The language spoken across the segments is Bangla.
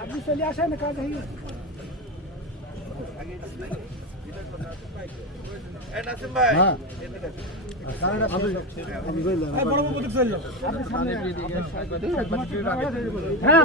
আপনি চলে আসেন কাজ হয়ে হ্যাঁ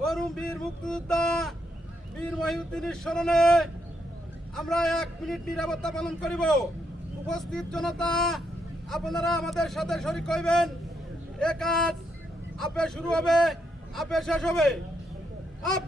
বরুণ বীর মুক্তিযোদ্ধা বীর আমরা এক মিনিট নিরাপত্তা পালন করিব। উপস্থিত জনতা, আপনারা আমাদের সাথে শরিক হইবেন। এ কাজ আপে শুরু হবে, আপে শেষ হবে। আপ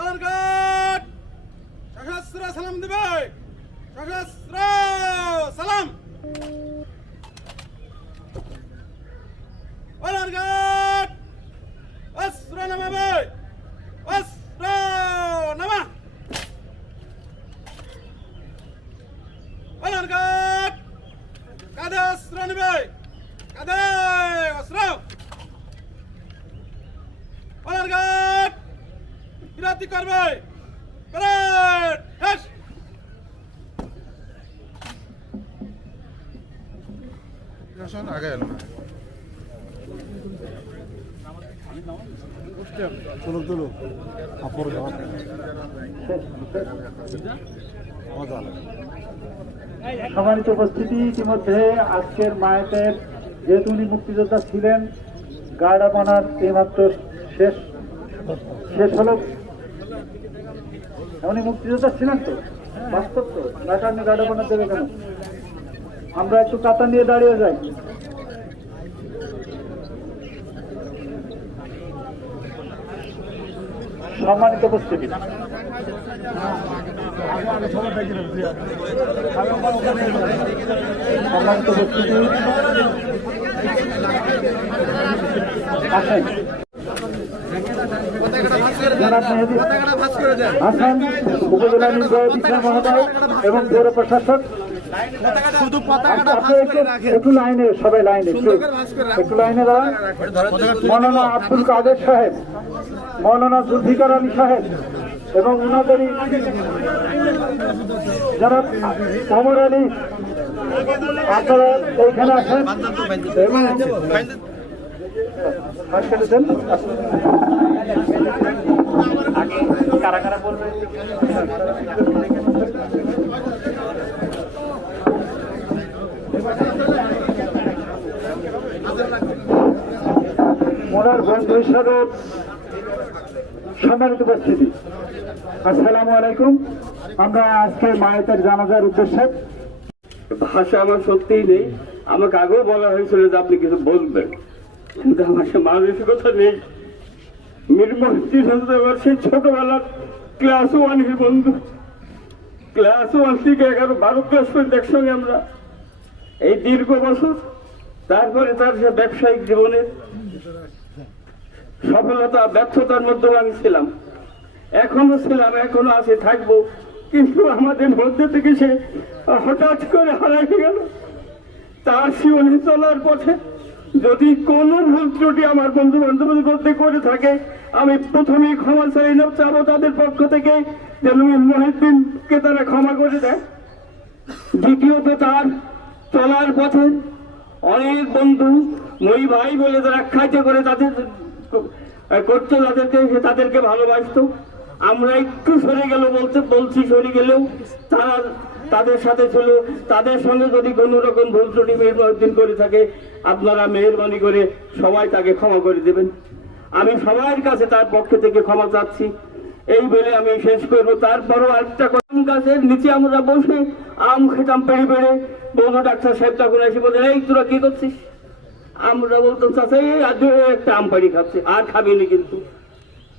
অলরঘাট সশস্ত্র সালাম দিবে সশস্ত্র সালাম অলরঘাট অস্ত্র নামাবে অস্ত্র নামা অলরঘাট কাঁধে অস্ত্র নেবে। কাঁধে অস্ত্র। অনারঘাট বিরতি করবে। আগে এলো না। চলো চলো আপর সম্মানিত উপস্থিতি, ইতিমধ্যে আজকের মায়েতের যেহেতু উনি মুক্তিযোদ্ধা ছিলেন গার্ডা বানার এইমাত্র শেষ শেষ হলো। উনি মুক্তিযোদ্ধা ছিলেন তো? বাস্তব তো। গার্ডা বানার দেবে কেন? আমরা একটু কাতা নিয়ে দাঁড়িয়ে যাই। সম্মানিত উপস্থিতি। সম্মানিত উপস্থিতি। আসেন। হাসান উপজেলা নির্বাহী মহোদয় এবং পৌর প্রশাসক। শুধু একটু লাইনে সবাই লাইনে একটু একটু লাইনে দাঁড়ান। মৌলানা আব্দুল কাদের সাহেব। মৌলানা জুলফিকার আলী সাহেব এবং উনাদেরই যারা কমর আলী আপনারা এইখানে আসেন। কারা কারা বলবে বন্ধু হিসাবে সম্মানিত উপস্থিতি। আসসালামু আলাইকুম। আমরা আজকে মায়ের জানাজার উদ্দেশ্যে ভাষা আমার সত্যিই নেই। আমাকে আগেও বলা হয়েছিল যে আপনি কিছু বলবেন। কিন্তু আমার সে মানসিকতা নেই। হাজরা সেই ছোটবেলার ক্লাস ওয়ানের বন্ধু। ক্লাস ওয়ান থেকে এগারো, বারো ক্লাস পর্যন্ত একসঙ্গে আমরা। এই দীর্ঘ বছর, তারপরে তার সে ব্যবসায়িক জীবনের সফলতা, ব্যর্থতার মধ্যে আমি ছিলাম। এখনও ছিলাম, এখনও আছে, থাকব। কিন্তু আমাদের মধ্যে থেকে সে হঠাৎ করে হারাই গেল। তার জীবনে চলার পথে যদি কোনো ভুল ত্রুটি আমার বন্ধু বান্ধবের মধ্যে করে থাকে, আমি প্রথমেই ক্ষমা চাই না, চাবো তাদের পক্ষ থেকে, যেন মহিদ্দিনকে তারা ক্ষমা করে দেয়। দ্বিতীয়ত তার চলার পথে অনেক বন্ধু মই ভাই বলে তারা খাইতে করে তাদের করতো তাদেরকে তাদেরকে ভালোবাসতো। আমরা একটু সরে গেল বলতে, বলছি সরে গেলেও তারা তাদের সাথে ছিল তাদের সঙ্গে যদি কোনো রকম ভুল ত্রুটি মেহরবান করে থাকে, আপনারা মেহরবানি করে সবাই তাকে ক্ষমা করে দেবেন। আমি সবার কাছে তার পক্ষ থেকে ক্ষমা চাচ্ছি। এই বলে আমি শেষ করব। তারপরও একটা আম গাছের নিচে আমরা বসে আম খেতাম পেড়ে পেড়ে। বলব ডাক্তার সাহেব তখন এসে বলে এই, তোরা কি করছিস? আমরা বলতাম চাচা এই একটা খাচ্ছে আর খাবিনি কিন্তু।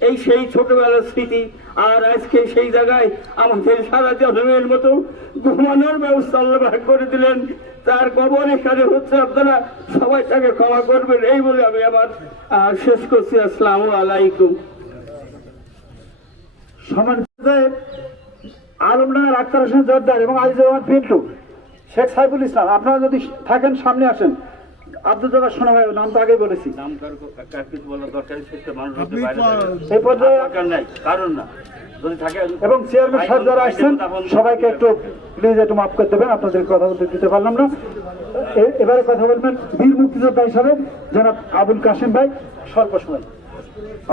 এই সেই ছোটবেলার স্মৃতি আর আজকে সেই জায়গায় আমাদের সারা জন্মের মতো ঘুমানোর ব্যবস্থা আল্লাহ ভাগ করে দিলেন। তার কবর এখানে হচ্ছে আপনারা সবাই তাকে ক্ষমা করবেন এই বলে আমি আহ, শেষ করছি। আসসালাম আলাইকুম। সম্মানিত সাহেব, আক্তার হোসেন জর্দার এবং রহমান পিন্টু শেখ সাইফুল ইসলাম আপনারা যদি থাকেন সামনে আসেন। আব্দুল জব্বার শোনা ভাই নাম তো আগেই বলেছি। নাম দরকার। এই পর্যায়ে নাই কারণ না। যদি থাকে এবং চেয়ারম্যান সাহেব যারা আসছেন সবাইকে একটু প্লিজ একটু মাফ করে দেবেন আপনাদের কথা বলতে দিতে পারলাম না। এবারে কথা বলবেন বীর মুক্তিযোদ্ধা হিসাবে জনাব আবুল কাসিম ভাই। স্বল্প সময়।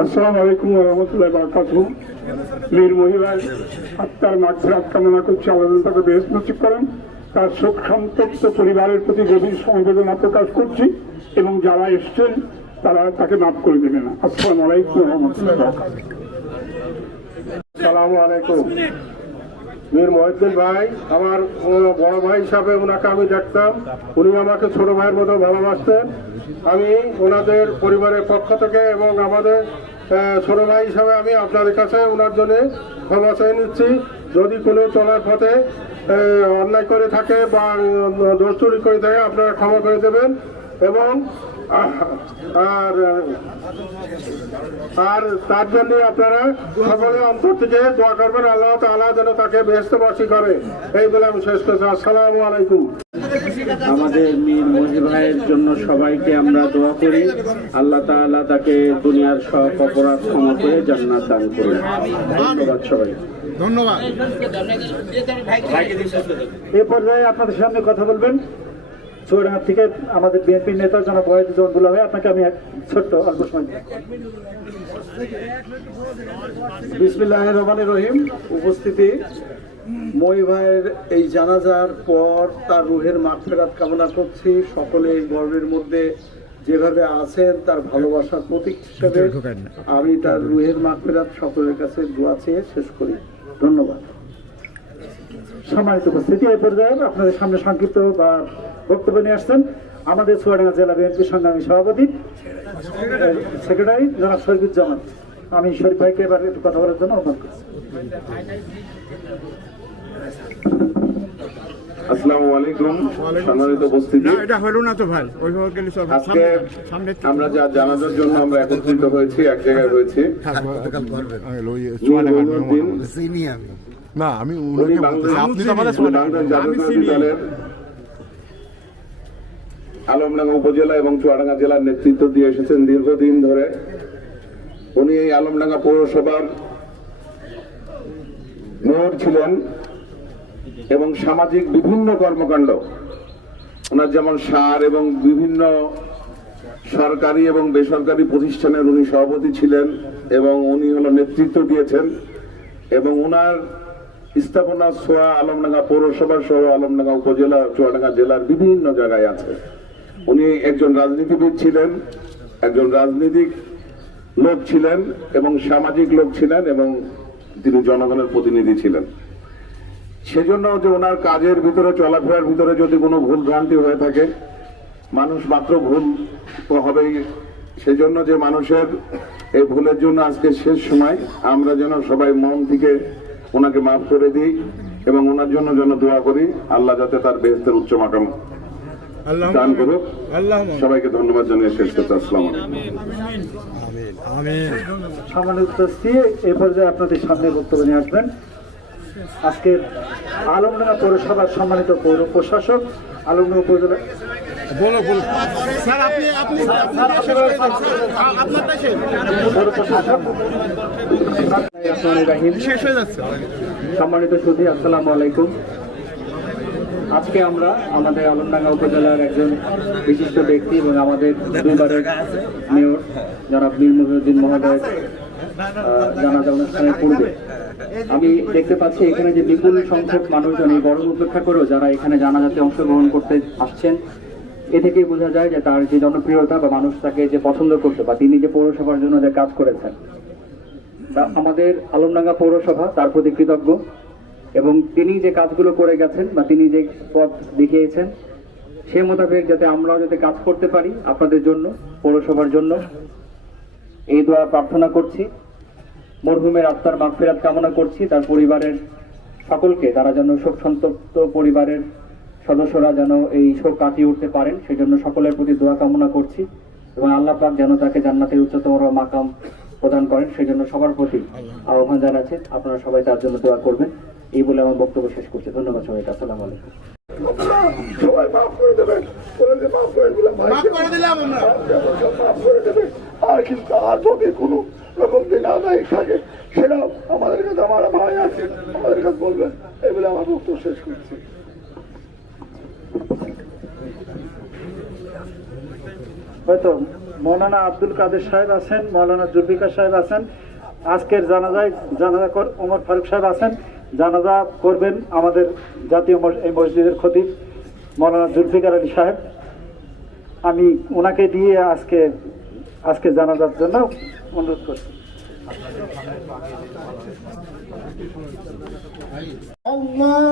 আসসালামু আলাইকুম রহমতুল্লাহ বারকাতু মহিলার আত্মার মাগফিরাত কামনা করছি আল্লাহ তাকে বেশ করেন। তার শোক সন্তপ্ত পরিবারের প্রতি গভীর সমবেদনা প্রকাশ করছি এবং যারা এসছেন, তারা তাকে মাফ করে দেবেন। আসসালামু আলাইকুম রহমতুল্লাহ। আলাইকুম। মীর ভাই, আমার বড় ভাই হিসাবে ওনাকে আমি দেখতাম। উনি আমাকে ছোট ভাইয়ের মতো ভালোবাসতেন। আমি ওনাদের পরিবারের পক্ষ থেকে এবং আমাদের ছোট ভাই হিসাবে আমি আপনাদের কাছে ওনার জন্য চেয়ে নিচ্ছি। যদি কোনো চলার পথে অন্যায় করে থাকে বা উম, দোষ চুরি করে থাকে আপনারা ক্ষমা করে দেবেন এবং আর আর তার জন্য আপনারা সকলে অন্তর থেকে দোয়া করবেন। আল্লাহ তালা যেন তাকে বেহস্তবাসী করে। এই বলে আমি শেষ করছি। আসসালামু আলাইকুম। আমাদের মীর মহি ভাইয়ের জন্য সবাইকে আমরা দোয়া করি। আল্লাহ তাআলা তাকে দুনিয়ার সব অপরাধ ক্ষমা করে জান্নাত দান করুন। ধন্যবাদ সবাই। ধন্যবাদ। এ পর্যায়ে আপনাদের সামনে কথা বলবেন। চৌরাহাট থেকে আমাদের বিএনপির নেতা জনাব ওয়াহিদুজ্জামান দুল্লা ভাই আপনাকে আমি এক ছোট্ট অল্প সময়। বিসমিল্লাহ রহমান রহিম। উপস্থিতি মই ভাইয়ের এই জানাজার পর তার রুহের মাগফেরাত কামনা করছি। সকলে এই গর্বের মধ্যে যেভাবে আছেন তার ভালোবাসার প্রতীক হিসেবে আমি তার রুহের মাগফেরাত সকলের কাছে দোয়া চেয়ে শেষ করি। ধন্যবাদ। সম্মানিত উপস্থিতি এই পর্যায়ে আপনাদের সামনে সংক্ষিপ্ত বা বক্তব্য নিয়ে আসছেন আমাদের চুয়াডাঙ্গা জেলা বিএনপির সংগ্রামী সভাপতি সেক্রেটারি জনাব শরীফুজ্জামান। আমি শরীফ ভাইকে এবার একটু কথা বলার জন্য অনুরোধ করছি। আসসালামু আলাইকুম। সম্মানিত উপস্থিতি। এটা হলো না তো ভাই। ওইভাবে গেলে সব আজকে আমরা যা জানাজার জন্য আমরা একত্রিত হয়েছি এক জায়গায় হয়েছি না আমি উনি আপনি আমাদের উনি বাংলাদেশ আলমডাঙ্গা উপজেলা এবং চুয়াডাঙ্গা জেলার নেতৃত্ব দিয়ে এসেছেন দীর্ঘদিন ধরে। উনি এই আলমডাঙ্গা পৌরসভার মেয়র ছিলেন। এবং সামাজিক বিভিন্ন কর্মকাণ্ড। ওনার যেমন সার এবং বিভিন্ন সরকারি এবং বেসরকারি প্রতিষ্ঠানের উনি সভাপতি ছিলেন এবং উনি হলো নেতৃত্ব দিয়েছেন এবং ওনার স্থাপনা সোয়া আলমডাঙ্গা পৌরসভা সহ আলমডাঙ্গা উপজেলা, চুয়াডাঙ্গা জেলার বিভিন্ন জায়গায় আছে। উনি একজন রাজনীতিবিদ ছিলেন, একজন রাজনীতিক লোক ছিলেন এবং সামাজিক লোক ছিলেন এবং তিনি জনগণের প্রতিনিধি ছিলেন। সেজন্য যে ওনার কাজের ভিতরে চলাফেরার ভিতরে যদি কোনো ভুল ভ্রান্তি হয়ে থাকে মানুষ মাত্র ভুল তো হবেই। সেজন্য যে মানুষের এই ভুলের জন্য আজকে শেষ সময় আমরা যেন সবাই মন থেকে ওনাকে মাফ করে দিই এবং ওনার জন্য যেন দোয়া করি আল্লাহ যাতে তার বেহস্তের উচ্চ মাকাম দান করুক। সবাইকে ধন্যবাদ জানিয়ে শেষ করতে আসসালাম আলাইকুম। আমিন সম্মানিত উপস্থিতি এই পর্যায়ে আপনাদের সামনে বক্তব্য নিয়ে আসবেন। আজকের আলমডাঙ্গা পৌরসভার সম্মানিত পৌর প্রশাসক আলমডাঙ্গা উপজেলা সম্মানিত সুধী আসসালামু আলাইকুম। আজকে আমরা আমাদের আলমডাঙ্গা উপজেলার একজন বিশিষ্ট ব্যক্তি এবং আমাদের দুবারের মেয়র জনাব মীর মুহিউদ্দিন মহোদয় জানাজা অনুষ্ঠানের পূর্বে। আমি দেখতে পাচ্ছি এখানে যে বিপুল সংখ্যক মানুষজন এই গরম উপেক্ষা করেও যারা এখানে জানাজাতে অংশগ্রহণ করতে আসছেন, এ থেকেই বোঝা যায় যে তার যে জনপ্রিয়তা বা মানুষ তাকে যে পছন্দ করছে বা তিনি যে পৌরসভার জন্য যে কাজ করেছেন। আমাদের আলমডাঙ্গা পৌরসভা তার প্রতি কৃতজ্ঞ এবং তিনি যে কাজগুলো করে গেছেন বা তিনি যে পথ দেখিয়েছেন, সে মোতাবেক যাতে আমরাও যাতে কাজ করতে পারি আপনাদের জন্য, পৌরসভার জন্য, এই দোয়া প্রার্থনা করছি। মরহুমের আত্মার মাগফিরাত কামনা করছি তার পরিবারের সকলকে তারা যেন শোক সন্তপ্ত পরিবারের সদস্যরা যেন এই শোক কাটিয়ে উঠতে পারেন সেজন্য সকলের প্রতি দোয়া কামনা করছি এবং আল্লাহ পাক যেন তাকে জান্নাতের উচ্চতম মাকাম প্রদান করেন সেই জন্য সবার প্রতি আহ্বান জানাচ্ছেন আপনারা সবাই তার জন্য দোয়া করবেন। এই বলে আমার বক্তব্য শেষ করছি। ধন্যবাদ সবাইকে। আসসালামু আলাইকুম। সবাই মাফ করে দেবেন। মাফ করে দিলাম ভাই। মাফ করে দিলাম আমরা। মাফ করে দেবে আর কিন্তু আর যদি কোনো রকম দিন আদায় থাকে, সেটাও আমাদের কাছে, আমার ভাই আছে, আমাদের কাছে বলবেন এই বলে আমার বক্তব্য শেষ করছি। হয়তো মৌলানা আব্দুল কাদের সাহেব আছেন, মৌলানা জুলফিকার সাহেব আছেন, আজকের জানাজায় জানাজা ওমর ফারুক সাহেব আছেন, জানাজা করবেন আমাদের জাতীয় এই মসজিদের খতিব মৌলানা জুলফিকার আলী সাহেব। আমি ওনাকে দিয়ে আজকে আজকে জানাজার জন্য অনুরোধ করছি। আল্লাহ